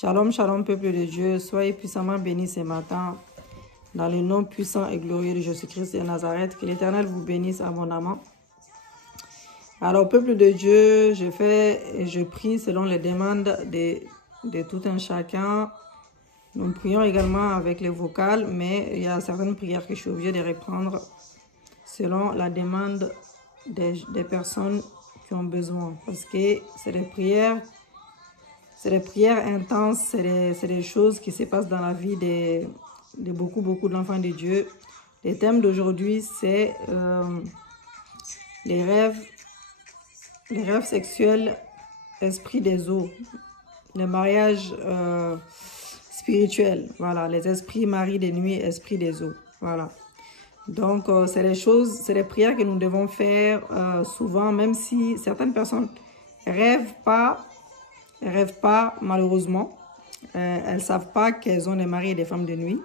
Shalom, shalom, peuple de Dieu. Soyez puissamment bénis ce matin. Dans le nom puissant et glorieux de Jésus-Christ de Nazareth. Que l'Éternel vous bénisse abondamment. Alors, peuple de Dieu, je fais et je prie selon les demandes de tout un chacun. Nous prions également avec les vocales, mais il y a certaines prières que je suis obligée de reprendre selon la demande des personnes qui ont besoin. Parce que c'est des prières intenses, c'est des choses qui se passent dans la vie de beaucoup d'enfants de Dieu. Le thème d'aujourd'hui, c'est les rêves sexuels, esprit des eaux, les mariages spirituels, voilà, les esprits mari des nuits, esprit des eaux, voilà. Donc, c'est des prières que nous devons faire souvent, même si certaines personnes rêvent pas malheureusement. Elles ne savent pas qu'elles ont des maris et des femmes de nuit.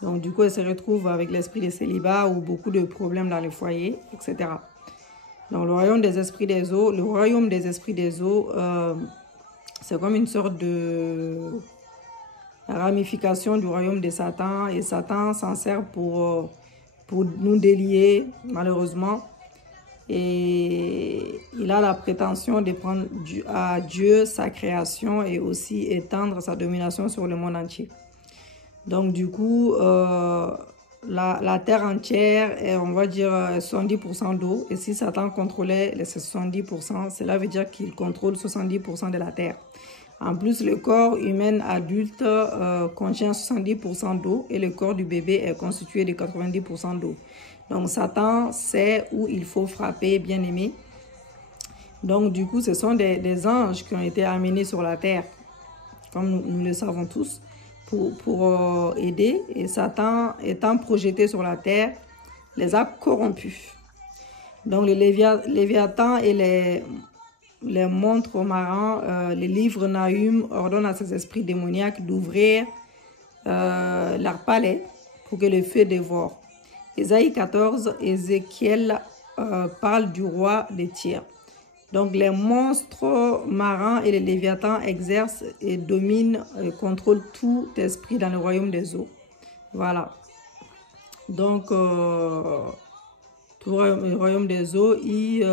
Donc, du coup, elles se retrouvent avec l'esprit de célibat ou beaucoup de problèmes dans les foyers, etc. Donc, le royaume des esprits des eaux, c'est comme une sorte de ramification du royaume de Satan. Et Satan s'en sert pour nous délier, malheureusement. Et il a la prétention de prendre à Dieu sa création et aussi étendre sa domination sur le monde entier. Donc du coup, la terre entière est, on va dire, 70% d'eau. Et si Satan contrôlait les 70%, cela veut dire qu'il contrôle 70% de la terre. En plus, le corps humain adulte contient 70% d'eau et le corps du bébé est constitué de 90% d'eau. Donc, Satan sait où il faut frapper, bien aimé. Donc, du coup, ce sont des anges qui ont été amenés sur la terre, comme nous le savons tous, pour aider. Et Satan, étant projeté sur la terre, les a corrompus. Donc, le Léviathan et les monstres marins, les livres Nahum ordonnent à ces esprits démoniaques d'ouvrir leur palais pour que le feu dévore. Ésaïe 14, Ézéchiel parle du roi des Tyr. Donc les monstres marins et les léviathans exercent et dominent et contrôlent tout esprit dans le royaume des eaux. Voilà. Donc tout le royaume des eaux, il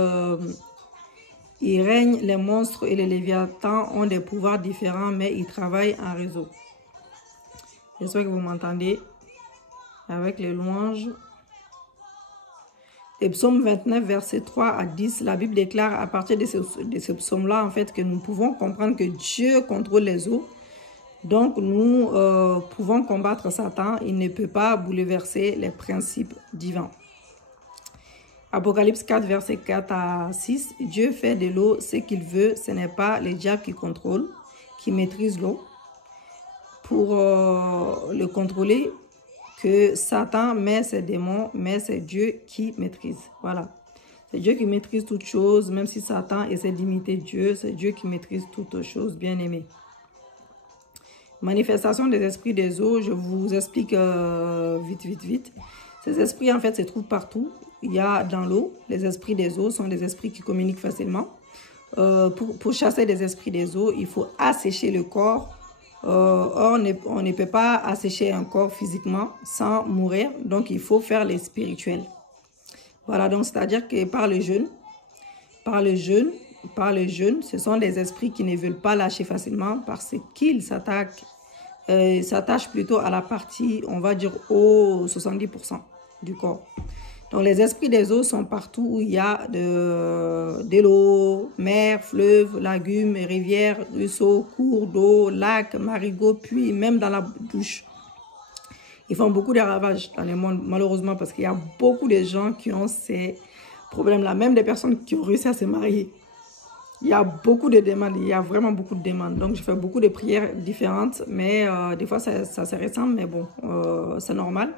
règne, les monstres et les léviathans ont des pouvoirs différents, mais ils travaillent en réseau. J'espère que vous m'entendez avec les louanges. Et psaume 29, verset 3 à 10, la Bible déclare à partir de ce psaume-là, en fait, que nous pouvons comprendre que Dieu contrôle les eaux. Donc, nous pouvons combattre Satan. Il ne peut pas bouleverser les principes divins. Apocalypse 4, verset 4 à 6, Dieu fait de l'eau ce qu'il veut. Ce n'est pas le diable qui contrôle, qui maîtrise l'eau. Pour le contrôler, que Satan met ses démons, mais c'est Dieu qui maîtrise. Voilà. C'est Dieu qui maîtrise toutes choses, même si Satan essaie d'imiter Dieu, c'est Dieu qui maîtrise toutes choses, bien aimé. Manifestation des esprits des eaux, je vous explique vite. Ces esprits, en fait, se trouvent partout. Il y a dans l'eau, les esprits des eaux sont des esprits qui communiquent facilement. Pour chasser des esprits des eaux, il faut assécher le corps. Or, on ne peut pas assécher un corps physiquement sans mourir. Donc, il faut faire les spirituels. Voilà, donc c'est-à-dire que par le jeûne, ce sont des esprits qui ne veulent pas lâcher facilement parce qu'ils s'attachent plutôt à la partie, on va dire, au 70% du corps. Donc, les esprits des eaux sont partout où il y a de l'eau, mer, fleuves, lagunes, rivières, ruisseaux, cours d'eau, lacs, marigots, puits, même dans la douche. Ils font beaucoup de ravages dans le monde, malheureusement, parce qu'il y a beaucoup de gens qui ont ces problèmes-là, même des personnes qui ont réussi à se marier. Il y a beaucoup de demandes, il y a vraiment beaucoup de demandes. Donc, je fais beaucoup de prières différentes, mais des fois, ça se ressemble, mais bon, c'est normal.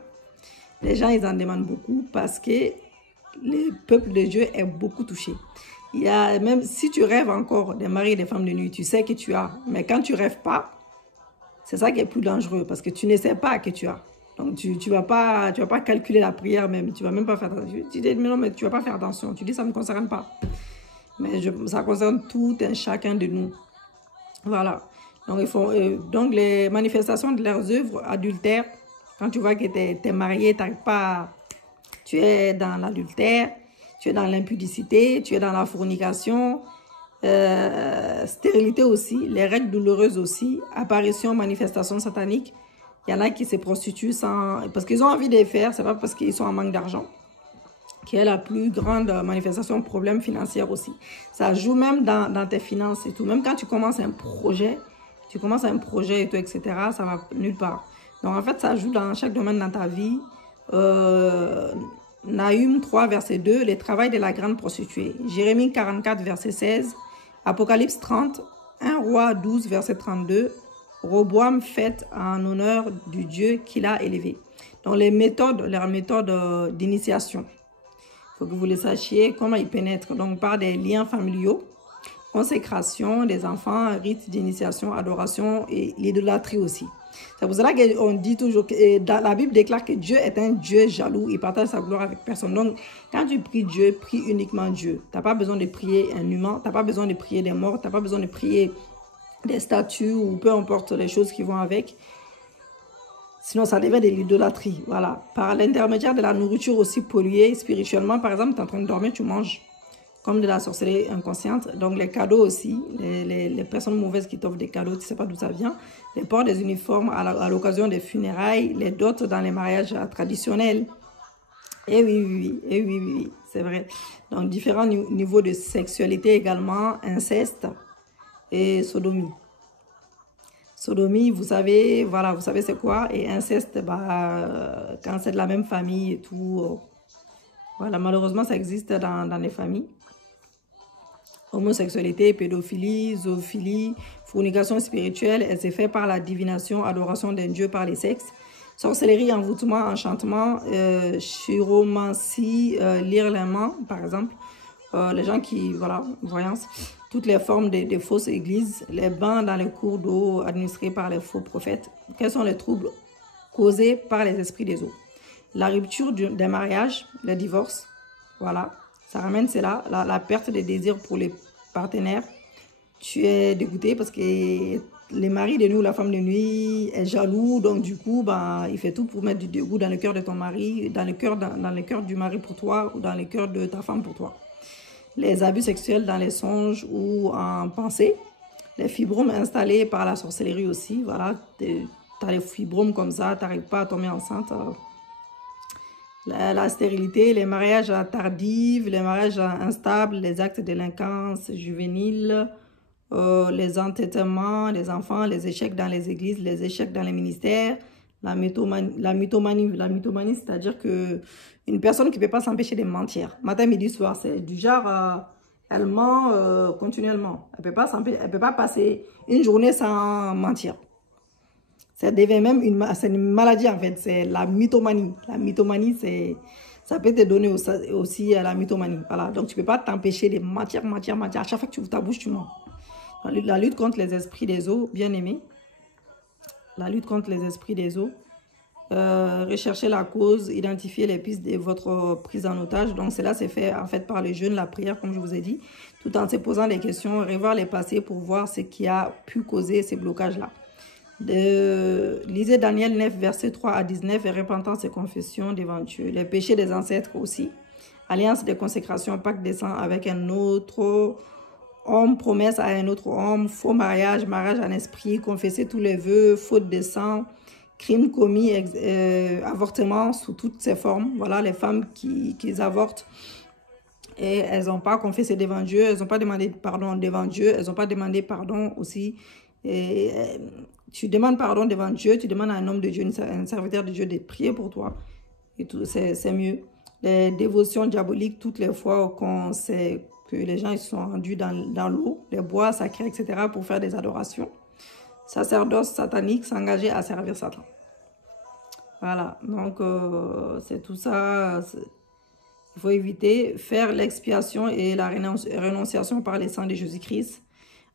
Les gens, ils en demandent beaucoup parce que le peuple de Dieu est beaucoup touché. Il y a, même si tu rêves encore des maris et des femmes de nuit, tu sais que tu as. Mais quand tu ne rêves pas, c'est ça qui est plus dangereux parce que tu ne sais pas que tu as. Donc, tu ne vas pas calculer la prière même. Tu ne vas même pas faire attention. Tu dis, mais non, mais tu ne vas pas faire attention. Tu dis, ça ne me concerne pas. Mais ça concerne tout un chacun de nous. Voilà. Donc, donc les manifestations de leurs œuvres adultères, quand tu vois que tu es marié, tu es dans l'adultère, tu es dans l'impudicité, tu es dans la fornication, stérilité aussi, les règles douloureuses aussi, apparition, manifestation satanique. Il y en a qui se prostituent parce qu'ils ont envie de les faire, c'est pas parce qu'ils sont en manque d'argent, qui est la plus grande manifestation de problème financier aussi. Ça joue même dans tes finances et tout. Même quand tu commences un projet, et tout, etc., ça va nulle part. Donc en fait, ça joue dans chaque domaine dans ta vie. Nahum 3, verset 2, le travail de la grande prostituée. Jérémie 44, verset 16. Apocalypse 30, 1 Roi 12, verset 32. Roboam fête en honneur du Dieu qu'il a élevé. Donc leurs méthodes d'initiation. Il faut que vous les sachiez comment ils pénètrent. Donc par des liens familiaux, consécration des enfants, rites d'initiation, adoration et l'idolâtrie aussi. C'est pour cela qu'on dit toujours que la Bible déclare que Dieu est un Dieu jaloux, il partage sa gloire avec personne. Donc, quand tu pries Dieu, prie uniquement Dieu. Tu n'as pas besoin de prier un humain, tu n'as pas besoin de prier des morts, tu n'as pas besoin de prier des statues ou peu importe les choses qui vont avec. Sinon, ça devient de l'idolâtrie. Voilà. Par l'intermédiaire de la nourriture aussi polluée spirituellement, par exemple, tu es en train de dormir, tu manges comme de la sorcellerie inconsciente. Donc, les cadeaux aussi, les personnes mauvaises qui t'offrent des cadeaux, tu ne sais pas d'où ça vient. Les ports des uniformes à l'occasion des funérailles, les dots dans les mariages traditionnels. Et oui, c'est vrai. Donc, différents niveaux de sexualité également, inceste et sodomie. Sodomie, vous savez, voilà, vous savez c'est quoi. Et inceste, quand c'est de la même famille et tout. Voilà, malheureusement, ça existe dans les familles. Homosexualité, pédophilie, zoophilie, fornication spirituelle, elle s'est faite par la divination, adoration d'un dieu par les sexes. Sorcellerie, envoûtement, enchantement, chiromancie, lire les mains, par exemple. Les gens qui, voilà, voyance, toutes les formes de fausses églises, les bains dans les cours d'eau administrés par les faux prophètes. Quels sont les troubles causés par les esprits des eaux? La rupture des mariages, le divorce, voilà. Ça ramène cela, la perte de désir pour les partenaires. Tu es dégoûté parce que les maris de nuit ou la femme de nuit est jaloux. Donc, du coup, il fait tout pour mettre du dégoût dans le cœur de ton mari, dans le cœur du mari pour toi ou dans le cœur de ta femme pour toi. Les abus sexuels dans les songes ou en pensée. Les fibromes installés par la sorcellerie aussi. Voilà, tu as les fibromes comme ça, tu n'arrives pas à tomber enceinte. La stérilité, les mariages tardifs, les mariages instables, les actes de délinquance juvénile, les entêtements, les enfants, les échecs dans les églises, les échecs dans les ministères, la mythomanie, c'est-à-dire que une personne qui ne peut pas s'empêcher de mentir. Matin, midi, soir, c'est du genre, elle ment continuellement. Elle ne peut pas passer une journée sans mentir. Ça devient même une maladie en fait, c'est la mythomanie. La mythomanie, ça peut te donner aussi la mythomanie. Voilà, donc tu ne peux pas t'empêcher de mentir. À chaque fois que tu ouvres ta bouche, tu mens. La lutte contre les esprits des eaux, bien aimé. La lutte contre les esprits des eaux. Rechercher la cause, identifier les pistes de votre prise en otage. Donc cela c'est fait en fait par le jeûne, la prière, comme je vous ai dit, tout en se posant des questions, revoir les passés pour voir ce qui a pu causer ces blocages-là. Lisez Daniel 9, verset 3 à 19, et repentance et confession devant Dieu. Les péchés des ancêtres aussi. Alliance de consécration, pacte de sang avec un autre homme, promesse à un autre homme, faux mariage, mariage en esprit, confesser tous les vœux, faute de sang, crimes commis, avortement sous toutes ses formes. Voilà, les femmes qui avortent et elles n'ont pas confessé devant Dieu, elles n'ont pas demandé pardon devant Dieu, elles n'ont pas demandé pardon aussi. Et tu demandes pardon devant Dieu, tu demandes à un homme de Dieu, un serviteur de Dieu de prier pour toi. Et tout, c'est mieux. Les dévotions diaboliques, toutes les fois qu'on sait que les gens ils sont rendus dans l'eau, les bois sacrés, etc. pour faire des adorations. Sacerdoce satanique, s'engager à servir Satan. Voilà, donc c'est tout ça. Il faut éviter, faire l'expiation et la renonciation par les sangs de Jésus-Christ.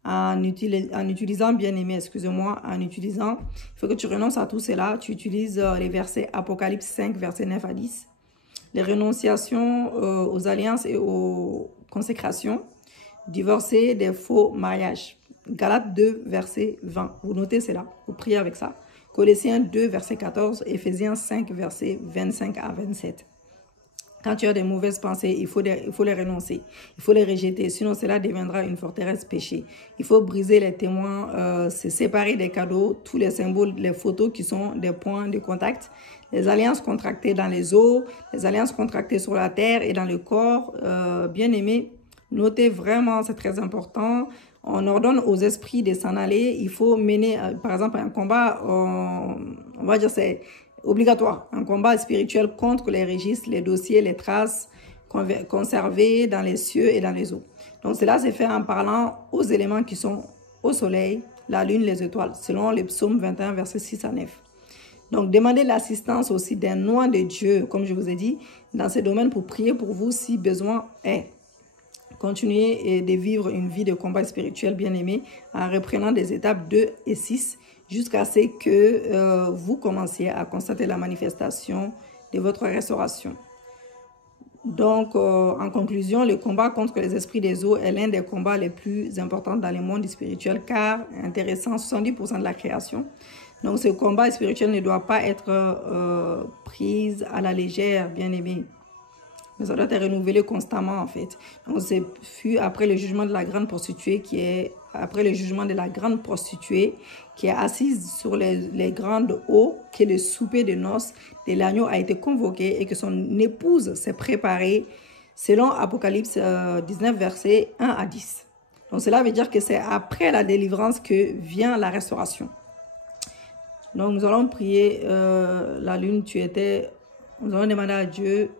En utilisant, bien aimé, excusez-moi, il faut que tu renonces à tout cela. Tu utilises les versets Apocalypse 5, versets 9 à 10. Les renonciations aux alliances et aux consécrations. Divorcer des faux mariages. Galates 2, verset 20. Vous notez cela, vous priez avec ça. Colossiens 2, verset 14, Éphésiens 5, verset 25 à 27. Quand tu as des mauvaises pensées, il faut les renoncer. Il faut les rejeter, sinon cela deviendra une forteresse péché. Il faut briser les témoins, se séparer des cadeaux, tous les symboles, les photos qui sont des points de contact, les alliances contractées dans les eaux, les alliances contractées sur la terre et dans le corps. Bien-aimés, notez vraiment, c'est très important. On ordonne aux esprits de s'en aller. Il faut mener, par exemple, un combat, on va dire c'est obligatoire, un combat spirituel contre les registres, les dossiers, les traces conservées dans les cieux et dans les eaux. Donc cela se fait en parlant aux éléments qui sont au soleil, la lune, les étoiles, selon le psaume 21, versets 6 à 9. Donc demandez l'assistance aussi d'un oint de Dieu, comme je vous ai dit, dans ces domaines pour prier pour vous si besoin est. Continuez de vivre une vie de combat spirituel bien-aimé en reprenant des étapes 2 et 6 jusqu'à ce que vous commenciez à constater la manifestation de votre restauration. Donc, en conclusion, le combat contre les esprits des eaux est l'un des combats les plus importants dans le monde spirituel car intéressant 70% de la création. Donc, ce combat spirituel ne doit pas être pris à la légère, bien-aimé. Mais ça doit être renouvelé constamment, en fait. Donc, c'est après le jugement de la grande prostituée qui est assise sur les grandes eaux, que le souper de noces de l'agneau a été convoqué et que son épouse s'est préparée, selon Apocalypse 19, versets 1 à 10. Donc, cela veut dire que c'est après la délivrance que vient la restauration. Donc, nous allons prier la lune, nous allons demander à Dieu.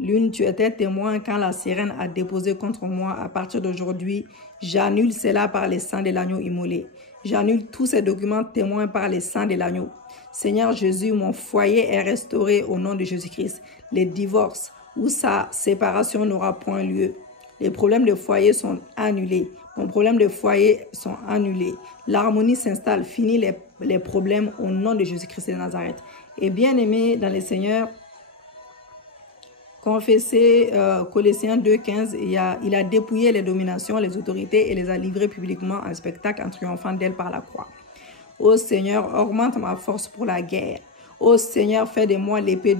Lune, tu étais témoin quand la sirène a déposé contre moi. À partir d'aujourd'hui, j'annule cela par le sang de l'agneau immolé. J'annule tous ces documents témoins par le sang de l'agneau. Seigneur Jésus, mon foyer est restauré au nom de Jésus-Christ. Les divorces ou sa séparation n'aura point lieu. Les problèmes de foyer sont annulés. Mon problème de foyer sont annulés. L'harmonie s'installe. Fini les problèmes au nom de Jésus-Christ de Nazareth. Et bien aimé dans le Seigneur, confessé Colossiens 2,15, il a dépouillé les dominations, les autorités et les a livrées publiquement en spectacle en triomphant d'elles par la croix. Ô Seigneur, augmente ma force pour la guerre. Ô Seigneur, fais de moi l'épée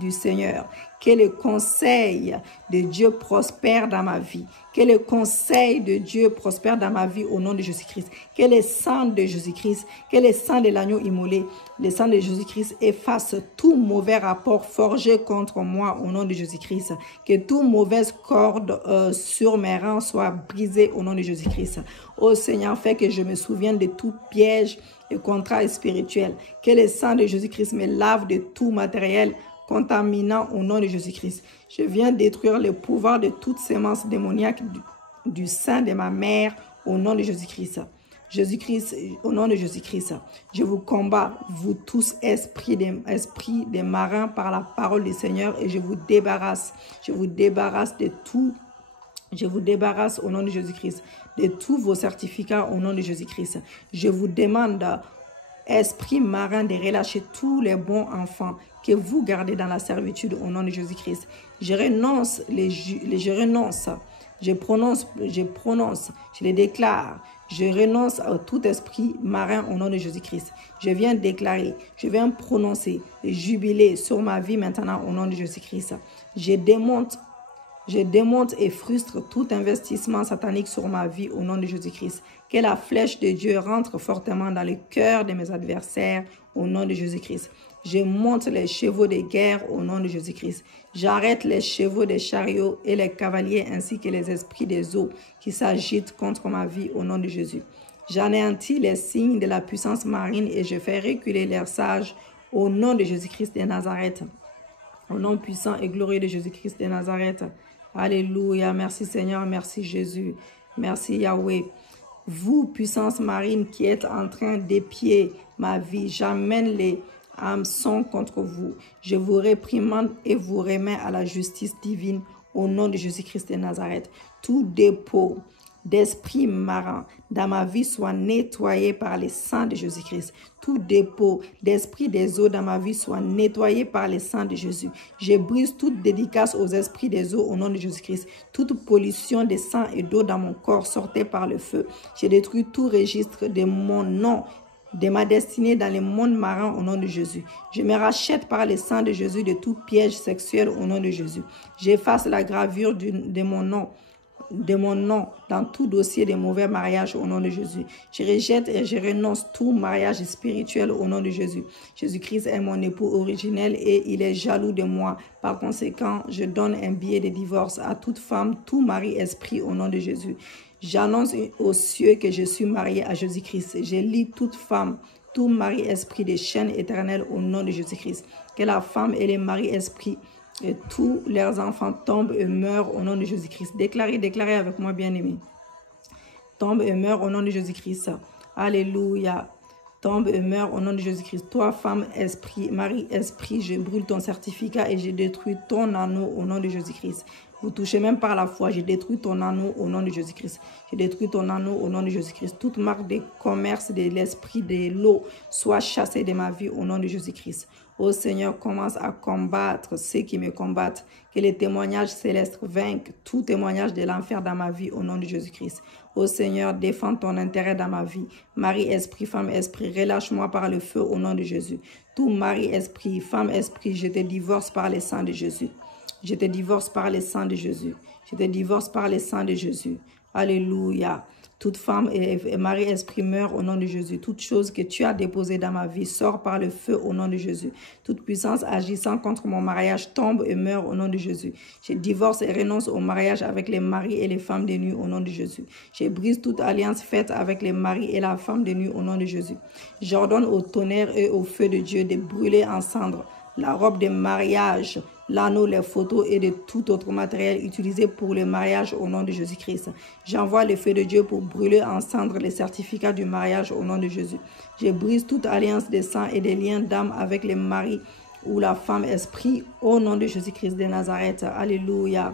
du Seigneur. Que le conseil de Dieu prospère dans ma vie. Que le conseil de Dieu prospère dans ma vie au nom de Jésus-Christ. Que le sang de Jésus-Christ, que le sang de l'agneau immolé, le sang de Jésus-Christ efface tout mauvais rapport forgé contre moi au nom de Jésus-Christ. Que toute mauvaise corde sur mes rangs soit brisée au nom de Jésus-Christ. Ô Seigneur, fais que je me souvienne de tout piège et contrat spirituel. Que le sang de Jésus-Christ me lave de tout matériel contaminant au nom de Jésus-Christ. Je viens détruire le pouvoir de toute sémence démoniaque du sein de ma mère au nom de Jésus-Christ. Jésus-Christ, au nom de Jésus-Christ, je vous combats, vous tous, esprits des marins, par la parole du Seigneur, et je vous débarrasse de tout. Je vous débarrasse au nom de Jésus-Christ de tous vos certificats au nom de Jésus-Christ. Je vous demande, esprit marin, de relâcher tous les bons enfants que vous gardez dans la servitude au nom de Jésus-Christ. Je les déclare. Je renonce à tout esprit marin au nom de Jésus-Christ. Je viens déclarer, je viens prononcer et jubiler sur ma vie maintenant au nom de Jésus-Christ. Je démonte et frustre tout investissement satanique sur ma vie au nom de Jésus-Christ. Que la flèche de Dieu rentre fortement dans le cœur de mes adversaires au nom de Jésus-Christ. Je monte les chevaux de guerre au nom de Jésus-Christ. J'arrête les chevaux des chariots et les cavaliers ainsi que les esprits des eaux qui s'agitent contre ma vie au nom de Jésus. J'anéantis les signes de la puissance marine et je fais reculer leurs sages au nom de Jésus-Christ de Nazareth. Au nom puissant et glorieux de Jésus-Christ de Nazareth. Alléluia. Merci Seigneur, merci Jésus. Merci Yahweh. Vous, puissance marine qui êtes en train d'épier ma vie, j'amène les hameçons contre vous. Je vous réprimande et vous remets à la justice divine au nom de Jésus-Christ de Nazareth. Tout dépôt d'esprit marrant dans ma vie soit nettoyé par le sang de Jésus-Christ. Tout dépôt d'esprit des eaux dans ma vie soit nettoyé par le sang de Jésus. Je brise toute dédicace aux esprits des eaux au nom de Jésus-Christ. Toute pollution de sang et d'eau dans mon corps sortait par le feu. Je détruis tout registre de mon nom, de ma destinée dans le monde marin au nom de Jésus. Je me rachète par le sang de Jésus de tout piège sexuel au nom de Jésus. J'efface la gravure de mon nom dans tout dossier de mauvais mariage au nom de Jésus. Je rejette et je renonce tout mariage spirituel au nom de Jésus. Jésus-Christ est mon époux originel et il est jaloux de moi. Par conséquent, je donne un billet de divorce à toute femme, tout mari esprit au nom de Jésus. J'annonce aux cieux que je suis mariée à Jésus-Christ. Je lie toute femme, tout mari esprit des chaînes éternelles au nom de Jésus-Christ. Que la femme et les maris esprits et tous leurs enfants tombent et meurent au nom de Jésus-Christ. Déclarez avec moi, bien-aimés. Tombe et meurt au nom de Jésus-Christ. Alléluia. Tombe et meurt au nom de Jésus-Christ. Toi, femme, esprit, mari, esprit, je brûle ton certificat et je détruis ton anneau au nom de Jésus-Christ. Vous touchez même par la foi, je détruis ton anneau au nom de Jésus-Christ. Je détruis ton anneau au nom de Jésus-Christ. Toute marque de commerce de l'esprit de l'eau soit chassée de ma vie au nom de Jésus-Christ. Ô Seigneur, commence à combattre ceux qui me combattent. Que les témoignages célestes vainquent tout témoignage de l'enfer dans ma vie au nom de Jésus-Christ. Ô Seigneur, défends ton intérêt dans ma vie. Mari, esprit, femme, esprit, relâche-moi par le feu au nom de Jésus. Tout mari, esprit, femme, esprit, je te divorce par le sang de Jésus. Je te divorce par le sang de Jésus. Je te divorce par le sang de Jésus. Alléluia. Toute femme et mari esprit meurt au nom de Jésus. Toute chose que tu as déposée dans ma vie sort par le feu au nom de Jésus. Toute puissance agissant contre mon mariage tombe et meurt au nom de Jésus. Je divorce et renonce au mariage avec les maris et les femmes de nuit au nom de Jésus. Je brise toute alliance faite avec les maris et la femme de nuit au nom de Jésus. J'ordonne au tonnerre et au feu de Dieu de brûler en cendres la robe de mariage, l'anneau, les photos et de tout autre matériel utilisé pour le mariage au nom de Jésus-Christ. J'envoie le feu de Dieu pour brûler en cendres les certificats du mariage au nom de Jésus. Je brise toute alliance de sang et des liens d'âme avec le mari ou la femme esprit au nom de Jésus-Christ de Nazareth. Alléluia.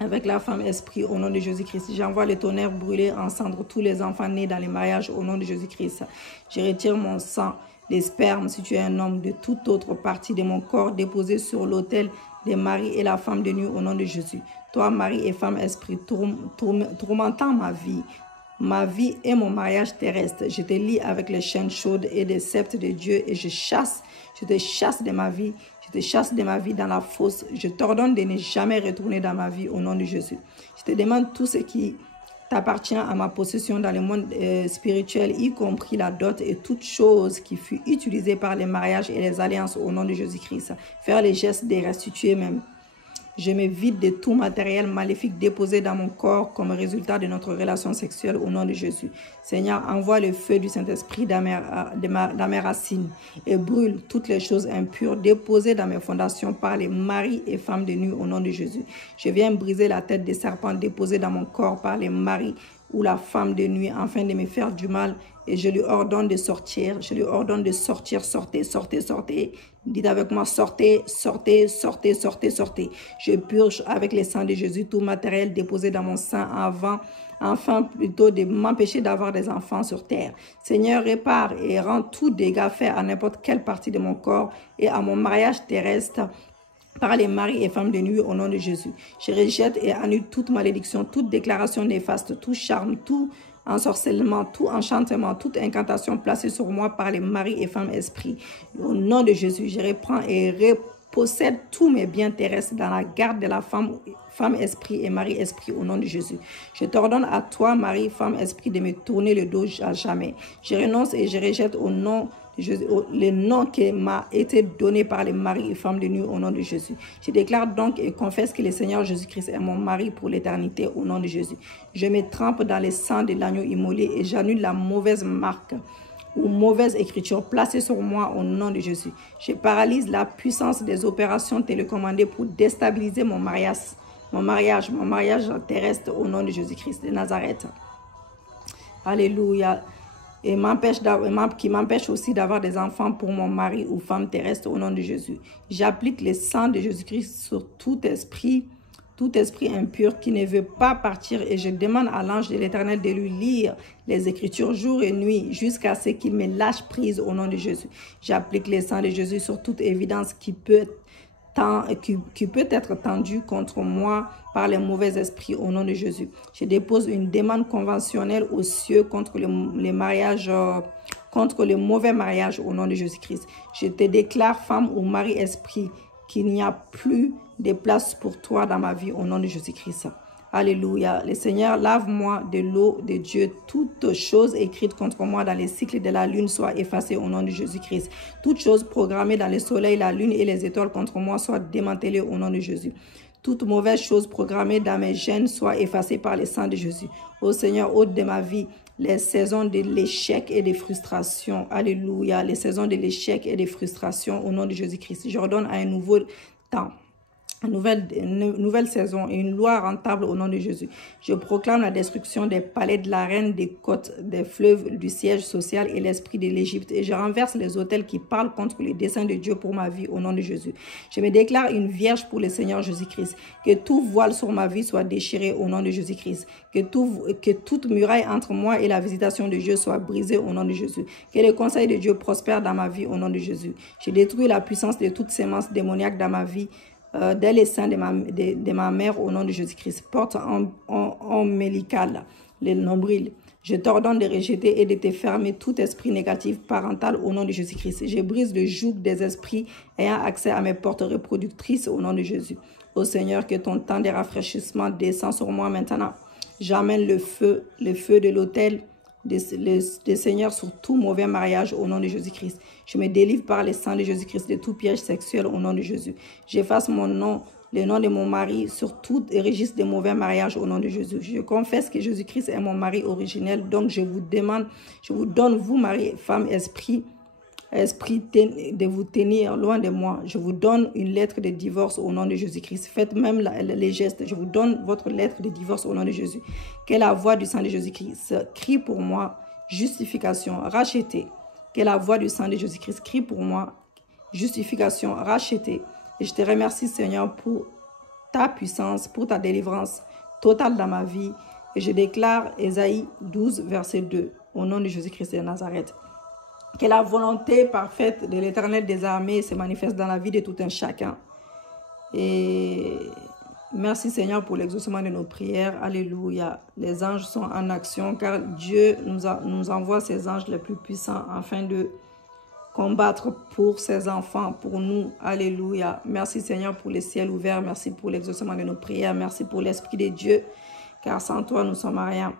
Avec la femme esprit au nom de Jésus-Christ. J'envoie le tonnerre brûler en cendres tous les enfants nés dans les mariages au nom de Jésus-Christ. Je retire mon sang, les spermes, si tu es un homme, de toute autre partie de mon corps déposé sur l'autel des maris et la femme de nuit au nom de Jésus. Toi, mari et femme esprit, tourmentant ma vie et mon mariage terrestre, je te lie avec les chaînes chaudes et des sceptres de Dieu et je te chasse de ma vie. Je te chasse de ma vie dans la fosse. Je t'ordonne de ne jamais retourner dans ma vie au nom de Jésus. Je te demande tout ce qui t'appartient à ma possession dans le monde spirituel, y compris la dot et toute chose qui fut utilisée par les mariages et les alliances au nom de Jésus-Christ. Faire les gestes de restituer même. Je me vide de tout matériel maléfique déposé dans mon corps comme résultat de notre relation sexuelle au nom de Jésus. Seigneur, envoie le feu du Saint-Esprit dans mes racines et brûle toutes les choses impures déposées dans mes fondations par les maris et femmes de nuit au nom de Jésus. Je viens briser la tête des serpents déposés dans mon corps par les maris ou la femme de nuit afin de me faire du mal et je lui ordonne de sortir. Je lui ordonne de sortir. Sortez, sortez, sortez. Dites avec moi, sortez, sortez, sortez, sortez, sortez. Je purge avec le sang de Jésus tout matériel déposé dans mon sang afin plutôt de m'empêcher d'avoir des enfants sur terre. Seigneur, répare et rend tout dégât fait à n'importe quelle partie de mon corps et à mon mariage terrestre par les maris et femmes de nuit au nom de Jésus. Je rejette et annule toute malédiction, toute déclaration néfaste, tout charme, tout ensorcellement, tout enchantement, toute incantation placée sur moi par les maris et femmes esprits. Au nom de Jésus, je reprends et repossède tous mes biens terrestres dans la garde de la femme esprit et mari esprit au nom de Jésus. Je t'ordonne à toi, mari, femme esprit, de me tourner le dos à jamais. Je renonce et je rejette au nom le nom qui m'a été donné par les maris et femmes de nuit au nom de Jésus. Je déclare donc et confesse que le Seigneur Jésus-Christ est mon mari pour l'éternité au nom de Jésus. Je me trempe dans le sang de l'agneau immolé et j'annule la mauvaise marque ou mauvaise écriture placée sur moi au nom de Jésus. Je paralyse la puissance des opérations télécommandées pour déstabiliser mon mariage terrestre au nom de Jésus-Christ de Nazareth. Alléluia. Et qui m'empêche aussi d'avoir des enfants pour mon mari ou femme terrestre au nom de Jésus. J'applique le sang de Jésus-Christ sur tout esprit tout esprit impur qui ne veut pas partir, et je demande à l'ange de l'Éternel de lui lire les Écritures jour et nuit jusqu'à ce qu'il me lâche prise au nom de Jésus. J'applique le sang de Jésus sur toute évidence qui peut être tendue contre moi par les mauvais esprits au nom de Jésus. Je dépose une demande conventionnelle aux cieux contre les mariages, contre le mauvais mariage au nom de Jésus-Christ. Je te déclare, femme ou mari-esprit, qu'il n'y a plus de place pour toi dans ma vie au nom de Jésus-Christ. Alléluia. Le Seigneur, lave-moi de l'eau de Dieu. Toute chose écrite contre moi dans les cycles de la lune soit effacée au nom de Jésus-Christ. Toute chose programmée dans le soleil, la lune et les étoiles contre moi soit démantelée au nom de Jésus. Toute mauvaise chose programmée dans mes gènes soit effacée par le sang de Jésus. Ô Seigneur, ôte de ma vie les saisons de l'échec et des frustrations. Alléluia. Les saisons de l'échec et des frustrations au nom de Jésus-Christ. Je redonne à un nouveau temps. Une nouvelle saison et une loi rentable au nom de Jésus. Je proclame la destruction des palais de la reine, des côtes, des fleuves, du siège social et l'esprit de l'Égypte. Et je renverse les autels qui parlent contre les desseins de Dieu pour ma vie au nom de Jésus. Je me déclare une vierge pour le Seigneur Jésus-Christ. Que tout voile sur ma vie soit déchiré au nom de Jésus-Christ. Que toute muraille entre moi et la visitation de Dieu soit brisée au nom de Jésus. Que le conseil de Dieu prospère dans ma vie au nom de Jésus. Je détruis la puissance de toute sémence démoniaque dans ma vie, dès les seins de ma mère au nom de Jésus-Christ. Porte ombilical, le nombril. Je t'ordonne de rejeter et de te fermer tout esprit négatif parental au nom de Jésus-Christ. Je brise le joug des esprits ayant accès à mes portes reproductrices au nom de Jésus. Ô Seigneur, que ton temps de rafraîchissement descend sur moi maintenant. J'amène le feu de l'autel des seigneurs sur tout mauvais mariage au nom de Jésus-Christ. Je me délivre par le sang de Jésus-Christ de tout piège sexuel au nom de Jésus. J'efface mon nom, le nom de mon mari sur tout registre de mauvais mariage au nom de Jésus. Je confesse que Jésus-Christ est mon mari originel. Donc je vous donne, vous mari, femme, esprit, de vous tenir loin de moi. Je vous donne une lettre de divorce au nom de Jésus-Christ. Faites même les gestes. Je vous donne votre lettre de divorce au nom de Jésus. Que la voix du sang de Jésus-Christ crie pour moi justification, rachetée. Que la voix du sang de Jésus-Christ crie pour moi justification, rachetée. Et je te remercie, Seigneur, pour ta puissance, pour ta délivrance totale dans ma vie. Et je déclare Ésaïe 12, verset 2, au nom de Jésus-Christ de Nazareth. Que la volonté parfaite de l'Éternel des armées se manifeste dans la vie de tout un chacun. Et merci Seigneur pour l'exaucement de nos prières. Alléluia. Les anges sont en action car Dieu nous envoie ses anges les plus puissants afin de combattre pour ses enfants, pour nous. Alléluia. Merci Seigneur pour les ciels ouverts. Merci pour l'exaucement de nos prières. Merci pour l'Esprit de Dieu car sans toi nous sommes rien.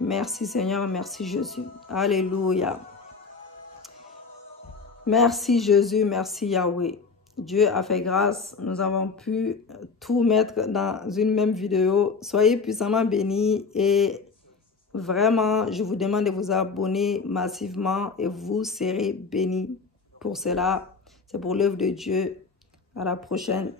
Merci Seigneur. Merci Jésus. Alléluia. Merci Jésus, merci Yahweh. Dieu a fait grâce. Nous avons pu tout mettre dans une même vidéo. Soyez puissamment bénis et vraiment, je vous demande de vous abonner massivement et vous serez bénis pour cela. C'est pour l'œuvre de Dieu. À la prochaine.